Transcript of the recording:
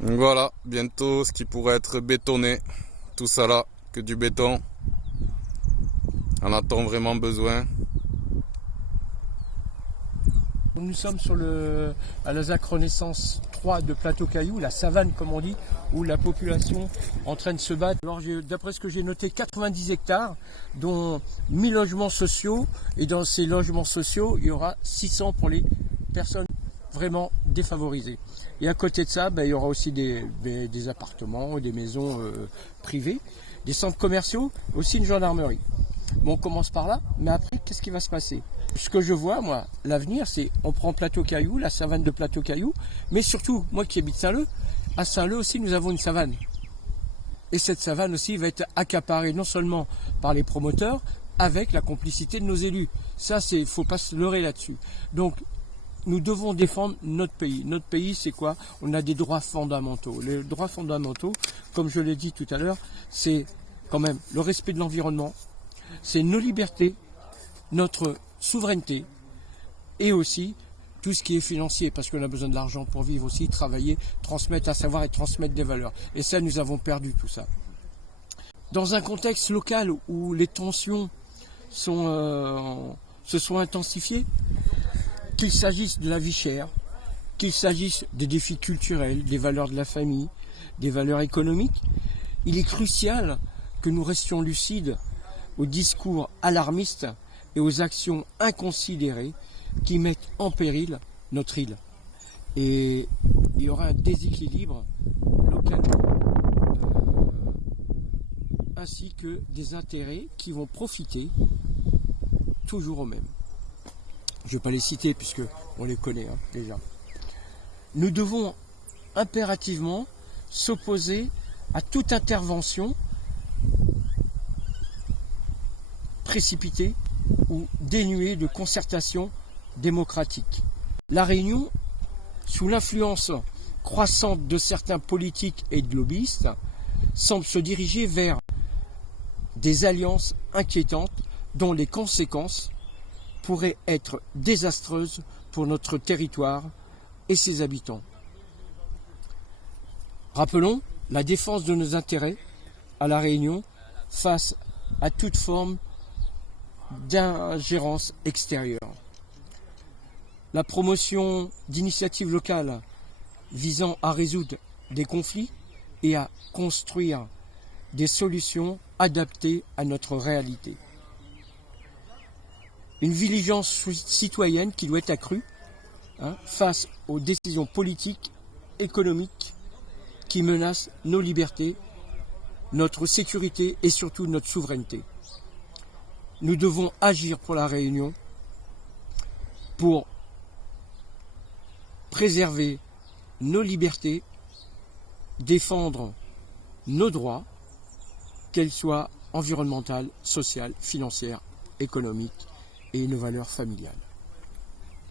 Donc voilà, bientôt ce qui pourrait être bétonné, tout ça là, que du béton. On a-t-on vraiment besoin? Nous sommes à la ZAC Renaissance 3 de Plateau-Caillou, la savane comme on dit, où la population est en train de se battre. Alors d'après ce que j'ai noté, 90 hectares, dont 1000 logements sociaux, et dans ces logements sociaux, il y aura 600 pour les personnes vraiment défavorisées. Et à côté de ça, il y aura aussi des appartements, des maisons privées, des centres commerciaux, aussi une gendarmerie. Bon, on commence par là, mais après, qu'est-ce qui va se passer? Ce que je vois, moi, l'avenir, c'est on prend Plateau-Caillou, la savane de Plateau-Caillou, mais surtout, moi qui habite Saint-Leu, à Saint-Leu aussi, nous avons une savane. Et cette savane aussi va être accaparée non seulement par les promoteurs, avec la complicité de nos élus. Ça, il ne faut pas se leurrer là-dessus. Donc, nous devons défendre notre pays. Notre pays, c'est quoi? On a des droits fondamentaux. Les droits fondamentaux, comme je l'ai dit tout à l'heure, c'est quand même le respect de l'environnement, c'est nos libertés, notre souveraineté et aussi tout ce qui est financier, parce qu'on a besoin de l'argent pour vivre aussi, travailler, transmettre un savoir et transmettre des valeurs. Et ça, nous avons perdu tout ça. Dans un contexte local où les tensions se sont intensifiées, qu'il s'agisse de la vie chère, qu'il s'agisse des défis culturels, des valeurs de la famille, des valeurs économiques, il est crucial que nous restions lucides aux discours alarmistes et aux actions inconsidérées qui mettent en péril notre île. Et il y aura un déséquilibre local ainsi que des intérêts qui vont profiter toujours aux mêmes. Je ne vais pas les citer puisque on les connaît déjà. Nous devons impérativement s'opposer à toute intervention précipitée ou dénuée de concertation démocratique. La Réunion, sous l'influence croissante de certains politiques et de lobbyistes, semble se diriger vers des alliances inquiétantes dont les conséquences pourraient être désastreuses pour notre territoire et ses habitants. Rappelons la défense de nos intérêts à La Réunion face à toute forme d'ingérence extérieure. La promotion d'initiatives locales visant à résoudre des conflits et à construire des solutions adaptées à notre réalité. Une vigilance citoyenne qui doit être accrue face aux décisions politiques, économiques qui menacent nos libertés, notre sécurité et surtout notre souveraineté. Nous devons agir pour la Réunion, pour préserver nos libertés, défendre nos droits, qu'elles soient environnementales, sociales, financières, économiques et nos valeurs familiales.